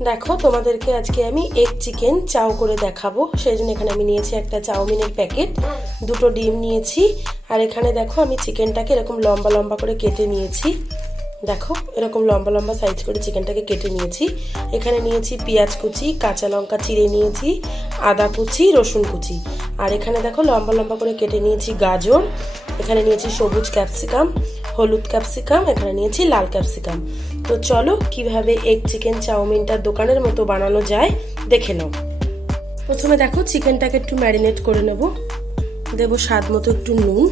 দেখো তোমাদেরকে আজকে আমি এগ চিকেন চাও করে দেখাবো। সেই জন্য এখানে আমি নিয়েছি একটা চাউমিনের প্যাকেট, দুটো ডিম নিয়েছি, আর এখানে দেখো আমি চিকেনটাকে এরকম লম্বা লম্বা করে কেটে নিয়েছি। দেখো এরকম লম্বা লম্বা সাইজ করে চিকেনটাকে কেটে নিয়েছি। এখানে নিয়েছি পেঁয়াজ কুচি, কাঁচা লঙ্কা চিড়ে নিয়েছি, আদা কুচি, রসুন কুচি, আর এখানে দেখো লম্বা লম্বা করে কেটে নিয়েছি গাজর, এখানে নিয়েছি সবুজ ক্যাপসিকাম, হলুদ ক্যাপসিকাম, এখানে নিয়েছি লাল ক্যাপসিকাম। তো চলো কিভাবে এগ চিকেন চাউমিনটা দোকানের মতো বানানো যায় দেখে নাও। প্রথমে দেখো চিকেনটাকে একটু ম্যারিনেট করে নেব। দেবো স্বাদ মতো একটু নুন,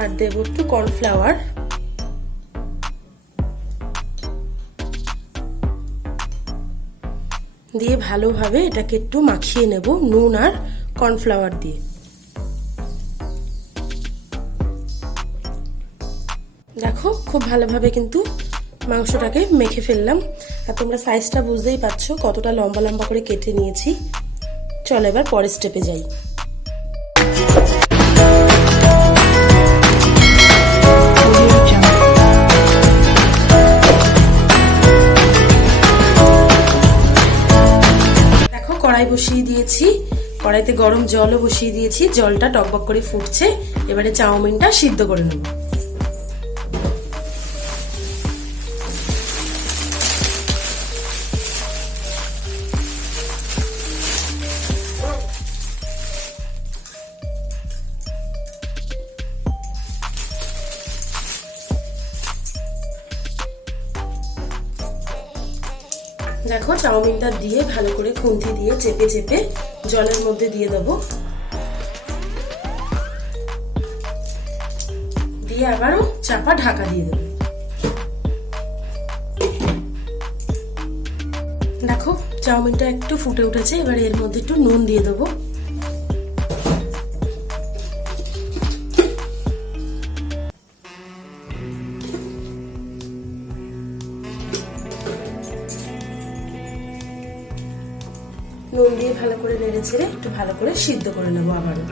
আর দেবো একটু কর্নফ্লাওয়ার, দিয়ে ভালোভাবে এটাকে একটু মাখিয়ে নেব নুন আর কর্নফ্লাওয়ার দিয়ে। দেখো খুব ভালোভাবে কিন্তু মাংসটাকে মেখে ফেললাম, আর তোমরা সাইজটা বুঝতেই পারছো কতটা লম্বা লম্বা করে কেটে নিয়েছি। চলো এবার পরের স্টেপে যাই। দেখো কড়াই বসিয়ে দিয়েছি, কড়াইতে গরম জলও বসিয়ে দিয়েছি, জলটা টকবক করে ফুটছে। এবারে চাউমিনটা সিদ্ধ করে নেব। দেখো চাউমিনটা দিয়ে ভালো করে খুন্তি দিয়ে চেপে চেপে জলের মধ্যে দিয়ে দেবো, দিয়ে আবারও চাপা ঢাকা দিয়ে দেবো। দেখো চাউমিনটা একটু ফুটে উঠেছে, এবার এর মধ্যে একটু নুন দিয়ে দেবো। নুন দিয়ে ভালো করে নেড়ে ছেড়ে একটু ভালো করে সিদ্ধ করে নেবো আবারও।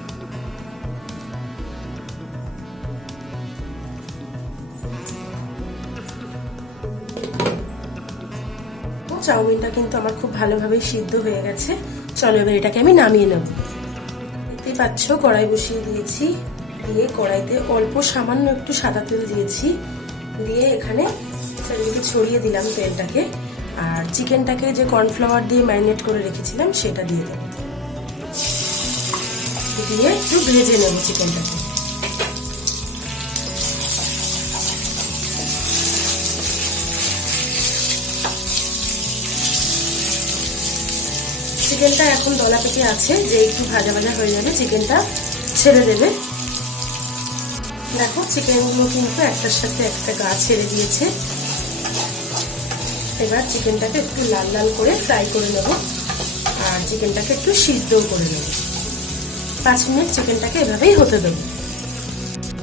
চাউমিনটা কিন্তু আমার খুব ভালোভাবে সিদ্ধ হয়ে গেছে। চলো এবার এটাকে আমি নামিয়ে নেব। দেখতেই পাচ্ছ কড়াই বসিয়ে দিয়েছি, দিয়ে কড়াইতে অল্প সামান্য একটু সাদা তেল দিয়েছি, দিয়ে এখানে চারিদিকে ছড়িয়ে দিলাম তেলটাকে, আর চিকেনটাকে যে কর্নফ্লাওয়ার দিয়ে ম্যারিনেট করে রেখেছিলাম সেটা দিয়ে দেব, দিয়ে একটু ভেজে নেব চিকেনটাকে। চিকেনটা এখন দলা পেকে আছে, যে একটু ভাজা ভাজা হয়ে যাবে চিকেনটা ছেড়ে দেবে। দেখো চিকেনগুলো কিন্তু একটার সাথে একটা গা ছেড়ে দিয়েছে। এবার চিকেনটাকে একটু লাল লাল করে ফ্রাই করে নেব, আর চিকেনটাকে একটু সিদ্ধও করে নেব। 5 মিনিট চিকেনটাকে এভাবেই হতে দেবো।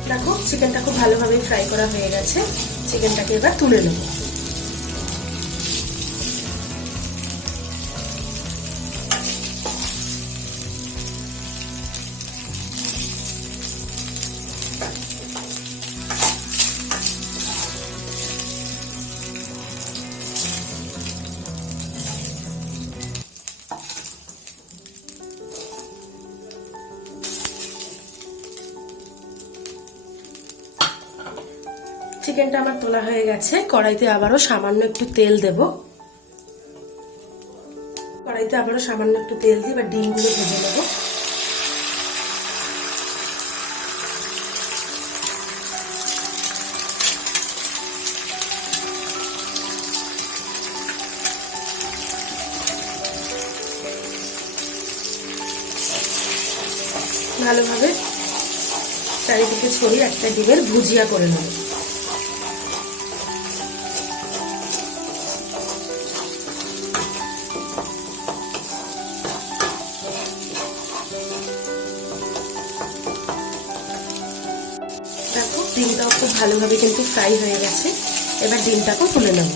দেখো চিকেনটা খুব ভালোভাবে ফ্রাই করা হয়ে গেছে, চিকেনটাকে এবার তুলে নেব। চিকেনটা আমার তোলা হয়ে গেছে। কড়াইতে আবারও সামান্য একটু তেল দেব, কড়াইতে আবারও সামান্য একটু তেল দিয়ে এবার ডিমগুলো ভেজে নেব। ভালোভাবে চারিদিকে ছড়িয়ে একটা ডিমের ভুজিয়া করে নেব। দেখো ডিমটাও খুব ভালোভাবে কিন্তু ফ্রাই হয়ে গেছে, এবার ডিমটাকেও তুলে নেব।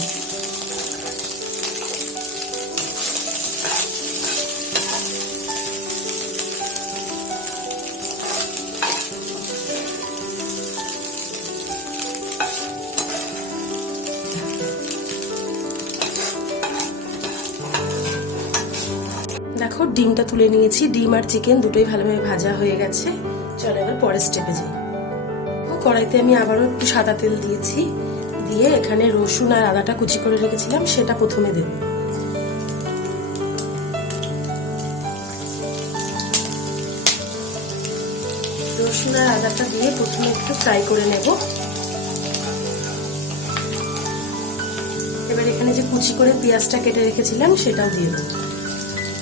ডিমটা তুলে নিয়েছি। ডিম আর চিকেন দুটোই ভালোভাবে ভাজা হয়ে গেছে। চলো এবার পরের স্টেপে যাই। কড়াইতে আমি আবারও একটু সাদা তেল দিয়েছি, দিয়ে এখানে রসুন আর আদাটা কুচি করে রেখেছিলাম সেটা প্রথমে দেব। রসুন আর আদাটা দিয়ে প্রথমে একটু ফ্রাই করে নেব। এবার এখানে যে কুচি করে পেঁয়াজটা কেটে রেখেছিলাম সেটাও দিয়ে দেবো।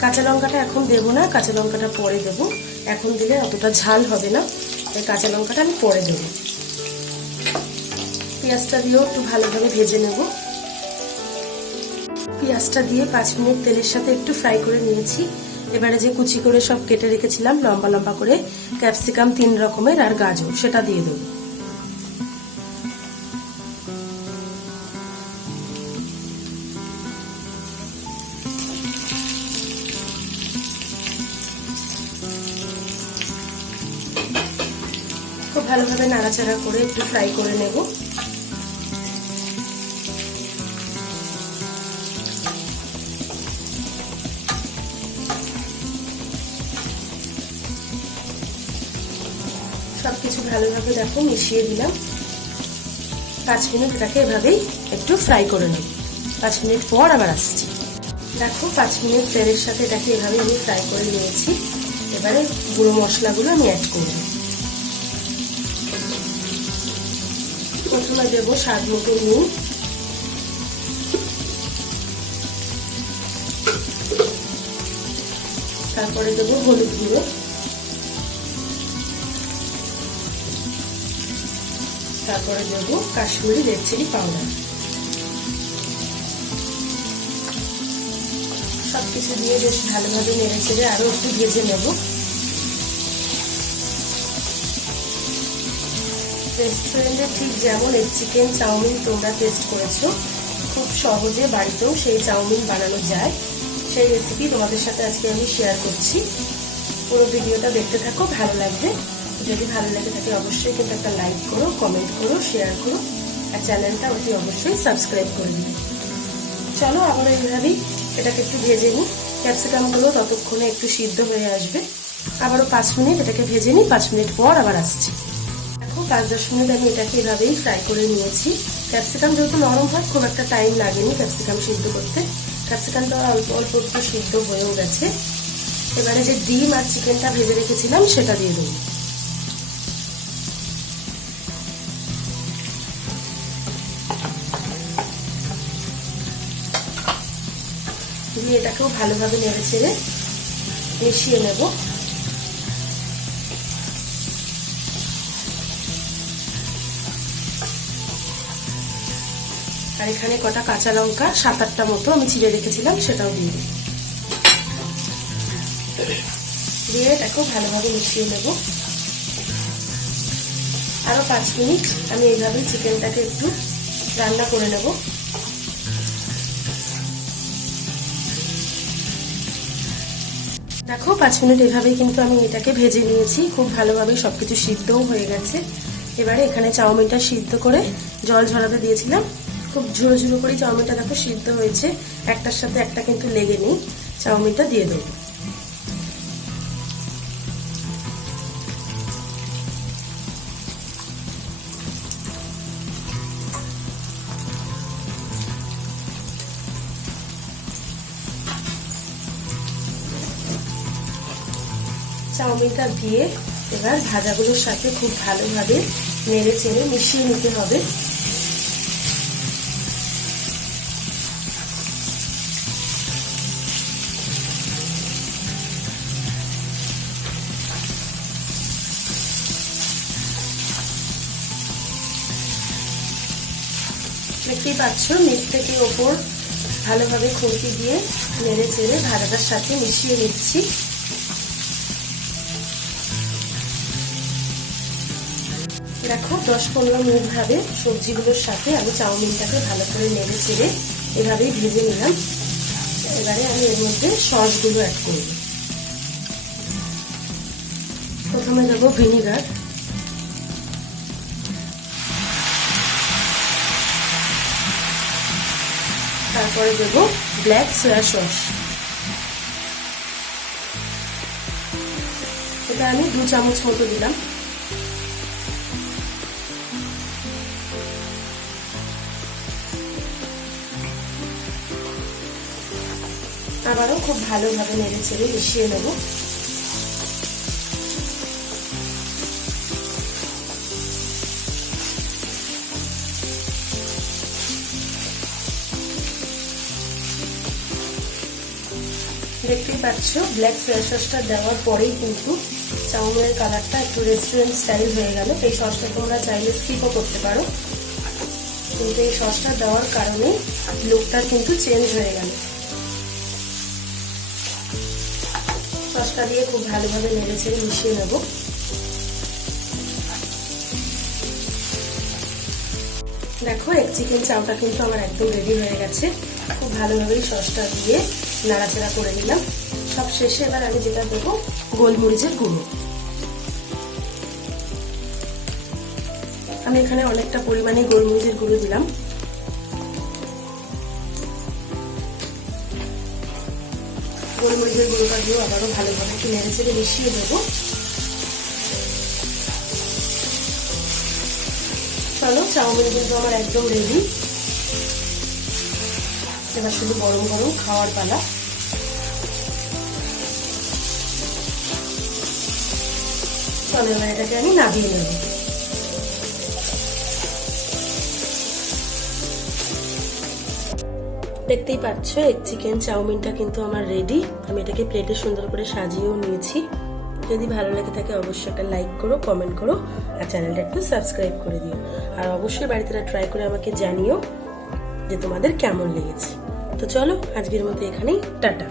কাঁচা লঙ্কাটা এখন দেবো না, কাঁচা লঙ্কাটা পরে দেবো। এখন দিলে অতটা ঝাল হবে না, তাই কাঁচা লঙ্কাটা আমি পরে দেবো। পেঁয়াজটা দিয়েও একটু ভালোভাবে ভেজে নেব। পেঁয়াজটা দিয়ে 5 মিনিট তেলের সাথে একটু ফ্রাই করে নিয়েছি। এবারে যে কুচি করে সব কেটে রেখেছিলাম লম্বা লম্বা করে ক্যাপসিকাম 3 রকমের আর গাজর, সেটা দিয়ে দেবো। খুব ভালোভাবে নাড়াচাড়া করে একটু ফ্রাই করে নেব। সবকিছু ভালোভাবে দেখো মিশিয়ে দিলাম। 5 মিনিট এটাকে এভাবেই একটু ফ্রাই করে নেব। 5 মিনিট পর আবার আসছি। দেখো 5 মিনিট তেলের সাথে এটাকে এভাবে আমি ফ্রাই করে নিয়েছি। এবারে গুঁড়ো মশলাগুলো আমি অ্যাড করব। প্রথমে দেবো স্বাদ মতো নুন, তারপরে দেবো হলুদ গুঁড়ো, তারপরে দেবো কাশ্মীরি রেড চিলি পাউডার। সবকিছু দিয়ে বেশ ভালোভাবে নেড়ে চেড়ে আরো একটু ভেজে নেব। রেস্টুরেন্টে ঠিক যেমন এই চিকেন চাউমিন তোমরা টেস্ট করেছো, খুব সহজে বাড়িতেও সেই চাউমিন বানানো যায়। সেই রেসিপি তোমাদের সাথে আজকে আমি শেয়ার করছি। পুরো ভিডিওটা দেখতে থাকো, ভালো লাগবে। যদি ভালো লেগে থাকে অবশ্যই কিন্তু একটা লাইক করো, কমেন্ট করো, শেয়ার করো, আর চ্যানেলটা অতি অবশ্যই সাবস্ক্রাইব করে দিও। চলো আবার এইভাবেই এটাকে একটু ভেজে নিই। ক্যাপসিকামগুলো ততক্ষণে একটু সিদ্ধ হয়ে আসবে। আবারও 5 মিনিট এটাকে ভেজে নিই। 5 মিনিট পর আবার আসছি। দেখো 5-10 মিনিট আমি এটাকে এভাবেই ফ্রাই করে নিয়েছি। ক্যাপসিকাম যেহেতু নরম হয় খুব একটা টাইম লাগেনি ক্যাপসিকাম সিদ্ধ করতে। ক্যাপসিকামটা অল্প অল্প একটু সিদ্ধ হয়েও গেছে। এবারে যে ডিম আর চিকেনটা ভেজে রেখেছিলাম সেটা দিয়ে দেবো। দিয়ে এটাকেও ভালোভাবে নেড়ে চেড়ে মিশিয়ে নেব। আর এখানে কটা কাঁচা লঙ্কা 7-8টা মতো আমি ছিঁড়ে রেখেছিলাম সেটাও দিয়ে দিই। দিয়ে এটাকেও ভালোভাবে মিশিয়ে নেব। আরো 5 মিনিট আমি এইভাবে চিকেনটাকে একটু রান্না করে নেব। দেখো 5 মিনিট এভাবেই কিন্তু আমি এটাকে ভেজে নিয়েছি। খুব ভালোভাবে সবকিছু সিদ্ধও হয়ে গেছে। এবারে এখানে চাউমিনটা সিদ্ধ করে জল ঝরাতে দিয়েছিলাম। খুব ঝুড়ো ঝুড়ো করে চাউমিনটা দেখো সিদ্ধ হয়েছে, একটার সাথে একটা কিন্তু লেগে নেই। চাউমিনটা দিয়ে দেবো। চাউমিনটা দিয়ে এবার ভাজাগুলোর সাথে খুব ভালোভাবে নেড়ে চেড়ে মিশিয়ে নিতে হবে। দেখতেই পাচ্ছ নিচ থেকে ওপর ভালোভাবে খুন্তি দিয়ে নেড়ে চেড়ে ভাজাটার সাথে মিশিয়ে নিচ্ছি। দেখো 10-15 মিনিট ভাবে সবজিগুলোর সাথে আমি চাউমিনটাকে ভালো করে নেড়ে চেড়ে এভাবেই ভেজে নিলাম। এবারে আমি এর মধ্যে সসগুলো অ্যাড করব। প্রথমে দেবো ভিনিগার, তারপরে দেবো ব্ল্যাক সয়া সস, এটা আমি 2 চামচ মতো দিলাম। আবারও খুব ভালোভাবে নেড়ে চেড়ে মিশিয়ে নেব। দেখতেই পাচ্ছ ব্ল্যাক সয়া সসটা দেওয়ার পরেই কিন্তু চাউমিনের কালারটা একটু রেস্টুরেন্ট স্টাইল হয়ে গেল। এই সসটা তোমরা চাইলে স্কিপও করতে পারো, কিন্তু এই সসটা দেওয়ার কারণে লুকটা কিন্তু চেঞ্জ হয়ে গেল। সসটা দিয়ে খুব ভালোভাবে নেড়ে চেড়ে মিশিয়ে নেব। দেখো এগ চিকেন চাউটা কিন্তু আমার একদম রেডি হয়ে গেছে। খুব ভালোভাবে সসটা দিয়ে নাড়াচাড়া করে নিলাম। সব শেষে এবার আমি যেটা দেবো গোলমরিচের গুঁড়ো। আমি এখানে অনেকটা পরিমাণে গোলমরিচের গুঁড়ো দিলাম। গোলমরিচের গুঁড়োটা দিয়েও আবারও ভালোভাবে একটু নেড়ে চেড়ে মিশিয়ে দেবো। চলো চাউমিন কিন্তু আমার একদম রেডি। এবার শুধু গরম গরম খাওয়ার পালা। চলো এবার এটাকে আমি নামিয়ে নেব। দেখতেই পাচ্ছ এগ চিকেন চাউমিনটা কিন্তু আমার রেডি। আমি এটাকে প্লেটে সুন্দর করে সাজিয়েও নিয়েছি। যদি ভালো লাগে থাকে অবশ্যই একটা লাইক করো, কমেন্ট করো, আর চ্যানেলটা একটু সাবস্ক্রাইব করে দিও। আর অবশ্যই বাড়িতে ট্রাই করে আমাকে জানিও যে তোমাদের কেমন লেগেছে। তো চলো আজকের মতো এখানেই, টাটা।